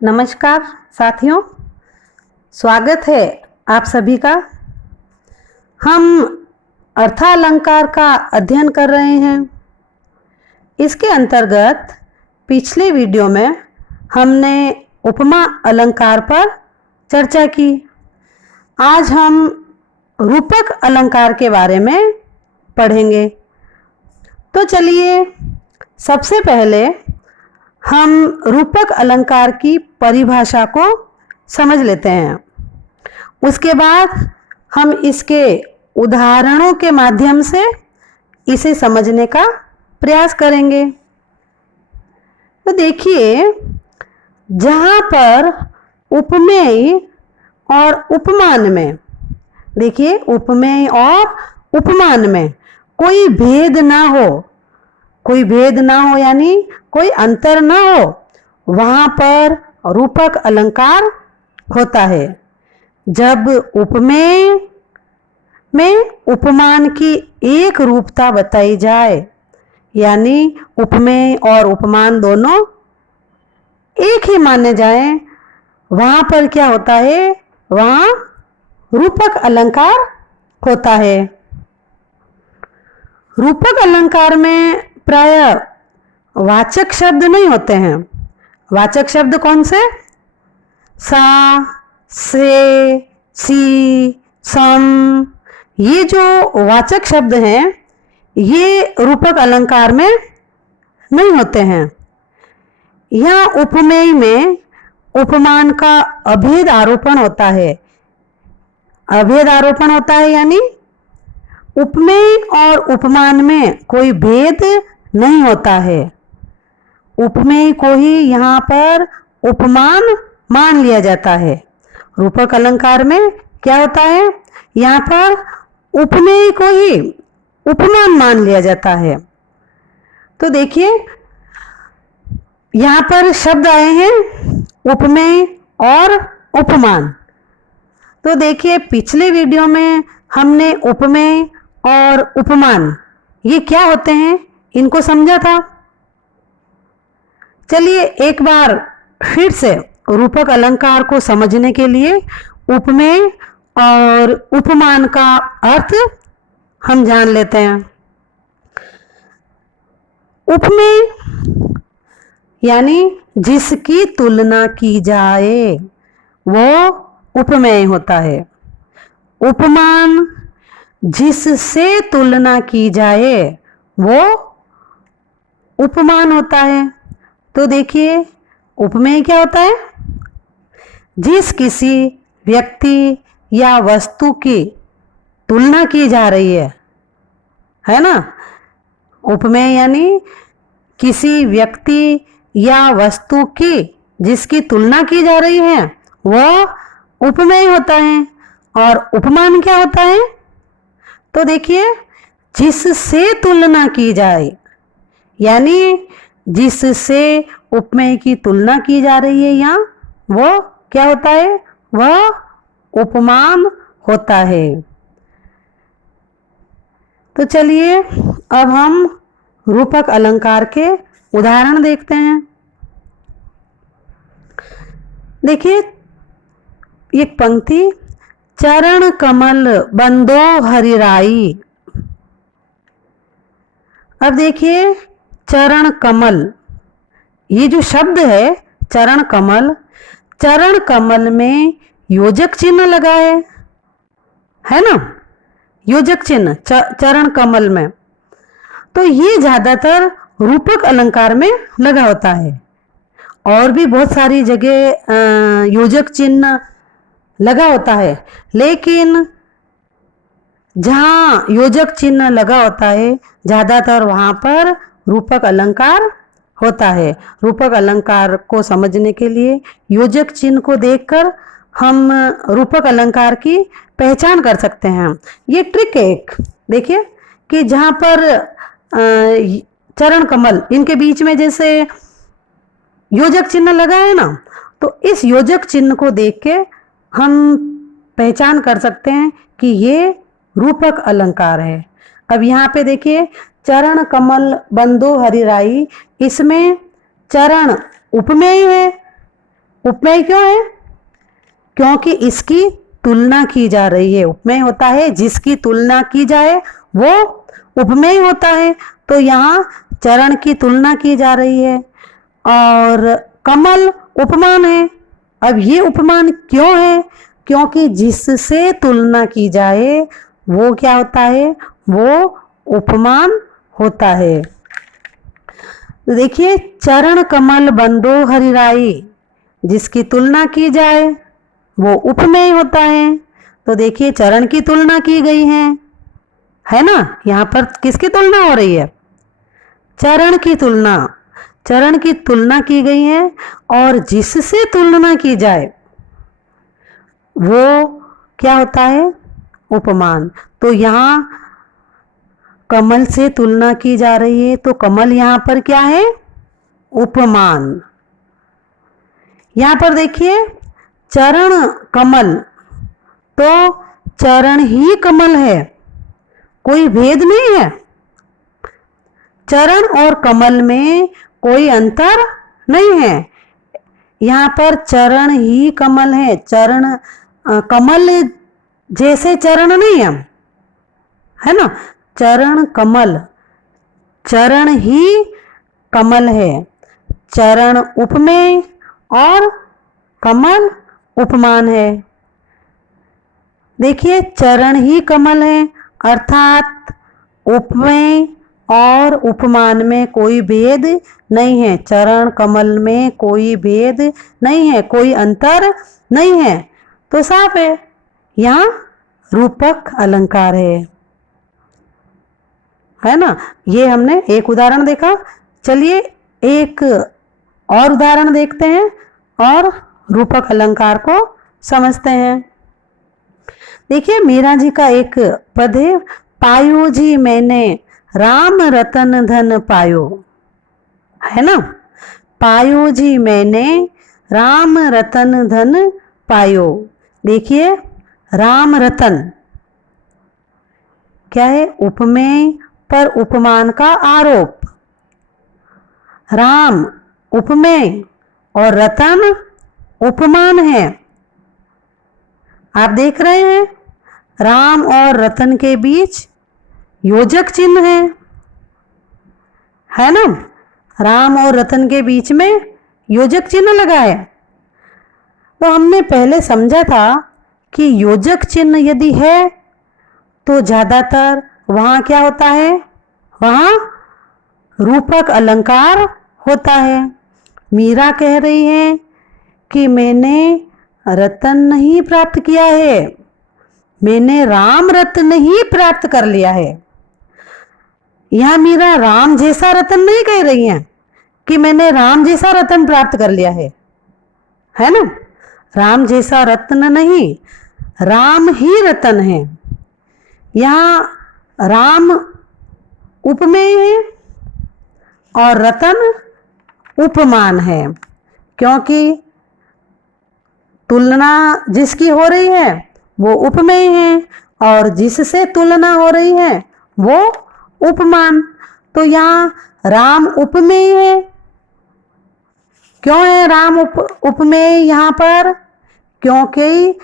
नमस्कार साथियों, स्वागत है आप सभी का। हम अर्थालंकार का अध्ययन कर रहे हैं। इसके अंतर्गत पिछले वीडियो में हमने उपमा अलंकार पर चर्चा की। आज हम रूपक अलंकार के बारे में पढ़ेंगे। तो चलिए सबसे पहले हम रूपक अलंकार की परिभाषा को समझ लेते हैं। उसके बाद हम इसके उदाहरणों के माध्यम से इसे समझने का प्रयास करेंगे। तो देखिए, जहाँ पर उपमेय और उपमान में, देखिए उपमेय और उपमान में कोई भेद ना हो, यानी कोई अंतर ना हो, वहां पर रूपक अलंकार होता है। जब उपमेय में उपमान की एक रूपता बताई जाए, यानी उपमेय और उपमान दोनों एक ही माने जाए, वहां पर क्या होता है? वहां रूपक अलंकार होता है। रूपक अलंकार में प्राय वाचक शब्द नहीं होते हैं। वाचक शब्द कौन से? सा, से, सी, सम, ये जो वाचक शब्द हैं ये रूपक अलंकार में नहीं होते हैं। यहाँ उपमेय में उपमान का अभेद आरोपण होता है। अभेद आरोपण होता है यानी उपमेय और उपमान में कोई भेद नहीं होता है। उपमेय को ही यहाँ पर उपमान मान लिया जाता है। रूपक अलंकार में क्या होता है? यहाँ पर उपमेय को ही उपमान मान लिया जाता है। तो देखिए, यहाँ पर शब्द आए हैं उपमेय और उपमान। तो देखिए, पिछले वीडियो में हमने उपमेय और उपमान ये क्या होते हैं इनको समझा था। चलिए एक बार फिर से रूपक अलंकार को समझने के लिए उपमेय और उपमान का अर्थ हम जान लेते हैं। उपमेय यानी जिसकी तुलना की जाए वो उपमेय होता है। उपमान जिससे तुलना की जाए वो उपमान होता है। तो देखिए, उपमेय क्या होता है? जिस किसी व्यक्ति या वस्तु की तुलना की जा रही है ना। उपमेय यानी किसी व्यक्ति या वस्तु की जिसकी तुलना की जा रही है वह उपमेय होता है। और उपमान क्या होता है? तो देखिए, जिससे तुलना की जाए, यानी जिससे उपमेय की तुलना की जा रही है यहाँ, वो क्या होता है? वह उपमान होता है। तो चलिए अब हम रूपक अलंकार के उदाहरण देखते हैं। देखिए एक पंक्ति, चरण कमल बंदो हरिराई। अब देखिए, चरण कमल ये जो शब्द है चरण कमल में योजक चिन्ह लगा है ना। योजक चिन्ह चरण कमल में, तो ये ज्यादातर रूपक अलंकार में लगा होता है। और भी बहुत सारी जगह योजक चिन्ह लगा होता है, लेकिन जहाँ योजक चिन्ह लगा होता है ज्यादातर वहां पर रूपक अलंकार होता है। रूपक अलंकार को समझने के लिए योजक चिन्ह को देखकर हम रूपक अलंकार की पहचान कर सकते हैं। ये ट्रिक है एक, देखिए कि जहाँ पर चरण कमल इनके बीच में जैसे योजक चिन्ह लगा है ना, तो इस योजक चिन्ह को देख के हम पहचान कर सकते हैं कि ये रूपक अलंकार है। अब यहाँ पे देखिए, चरण कमल बंदो हरिराई, इसमें चरण उपमेय है उपमेय क्यों है? क्योंकि इसकी तुलना की जा रही है। उपमेय होता है जिसकी तुलना की जाए वो उपमेय होता है। तो यहाँ चरण की तुलना की जा रही है और कमल उपमान है। अब ये उपमान क्यों है? क्योंकि जिससे तुलना की जाए वो क्या होता है? वो उपमान होता है। तो देखिए, चरण कमल बंदो हरिराई, जिसकी तुलना की जाए वो उपमेय होता है। तो देखिए, चरण की तुलना की गई है ना। यहाँ पर किसकी तुलना हो रही है? चरण की तुलना। चरण की तुलना की गई है और जिससे तुलना की जाए वो क्या होता है? उपमान। तो यहाँ कमल से तुलना की जा रही है, तो कमल यहाँ पर क्या है? उपमान। यहाँ पर देखिए, चरण कमल, तो चरण ही कमल है, कोई भेद नहीं है। चरण और कमल में कोई अंतर नहीं है। यहाँ पर चरण ही कमल है। चरण कमल जैसे चरण नहीं है ना। चरण कमल, चरण ही कमल है। चरण उपमेय और कमल उपमान है। देखिए, चरण ही कमल है अर्थात उपमेय और उपमान में कोई भेद नहीं है। चरण कमल में कोई भेद नहीं है, कोई अंतर नहीं है। तो साफ है, यहाँ रूपक अलंकार है ना। ये हमने एक उदाहरण देखा। चलिए एक और उदाहरण देखते हैं और रूपक अलंकार को समझते हैं। देखिए, मीरा जी का एक पद है, पायो जी मैंने राम रतन धन पायो, है ना। पायो जी मैंने राम रतन धन पायो। देखिए, राम रतन क्या है? उपमेय पर उपमान का आरोप। राम उपमेय और रतन उपमान है। आप देख रहे हैं, राम और रतन के बीच योजक चिन्ह है ना। राम और रतन के बीच में योजक चिन्ह लगा है। तो हमने पहले समझा था कि योजक चिन्ह यदि है तो ज्यादातर वहां क्या होता है? वहां रूपक अलंकार होता है। मीरा कह रही है कि मैंने रतन नहीं प्राप्त किया है, मैंने राम रत्न ही प्राप्त कर लिया है। यह मीरा राम जैसा रतन नहीं कह रही है कि मैंने राम जैसा रतन प्राप्त कर लिया है ना। राम जैसा रत्न नहीं, राम ही रतन है। यहाँ राम उपमेय है और रतन उपमान है, क्योंकि तुलना जिसकी हो रही है वो उपमेय है और जिससे तुलना हो रही है वो उपमान। तो यहाँ राम उपमेय है। क्यों है राम उपमेय यहाँ पर? क्योंकि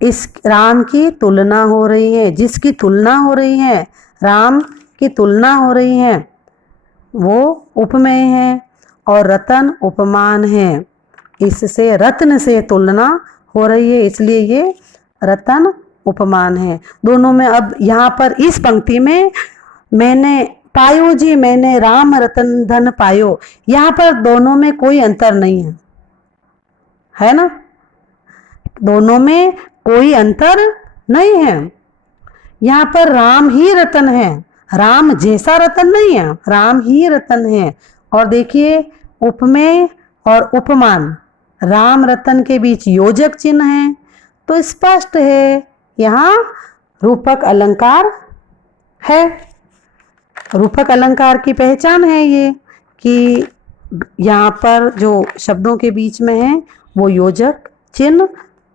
इस राम की तुलना हो रही है, जिसकी तुलना हो रही है, राम की तुलना हो रही है, वो उपमेय है और रतन उपमान है। इससे रत्न से तुलना हो रही है, इसलिए ये रतन उपमान है। दोनों में अब यहाँ पर इस पंक्ति में मैंने पायो जी मैंने राम रतन धन पायो, यहाँ पर दोनों में कोई अंतर नहीं है ना। दोनों में कोई अंतर नहीं है। यहाँ पर राम ही रतन है, राम जैसा रतन नहीं है, राम ही रतन है। और देखिए, उपमेय और उपमान, राम रतन के बीच योजक चिन्ह है, तो स्पष्ट है यहाँ रूपक अलंकार है। रूपक अलंकार की पहचान है ये कि यहाँ पर जो शब्दों के बीच में है वो योजक चिन्ह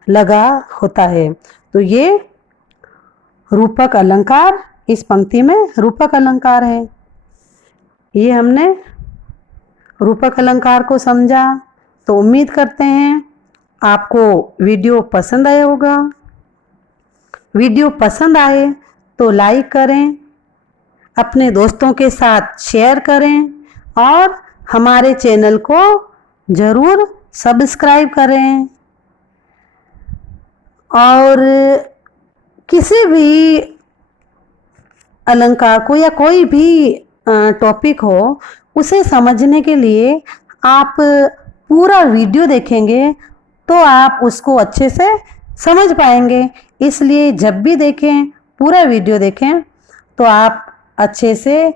लगा होता है। तो ये रूपक अलंकार, इस पंक्ति में रूपक अलंकार है। ये हमने रूपक अलंकार को समझा। तो उम्मीद करते हैं आपको वीडियो पसंद आया होगा। वीडियो पसंद आए तो लाइक करें, अपने दोस्तों के साथ शेयर करें और हमारे चैनल को ज़रूर सब्सक्राइब करें। और किसी भी अलंकार को या कोई भी टॉपिक हो उसे समझने के लिए आप पूरा वीडियो देखेंगे तो आप उसको अच्छे से समझ पाएंगे। इसलिए जब भी देखें पूरा वीडियो देखें तो आप अच्छे से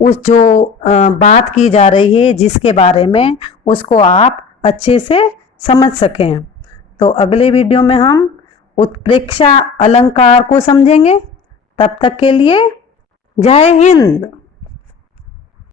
उस जो बात की जा रही है जिसके बारे में उसको आप अच्छे से समझ सकें। तो अगले वीडियो में हम उत्प्रेक्षा अलंकार को समझेंगे। तब तक के लिए जय हिंद।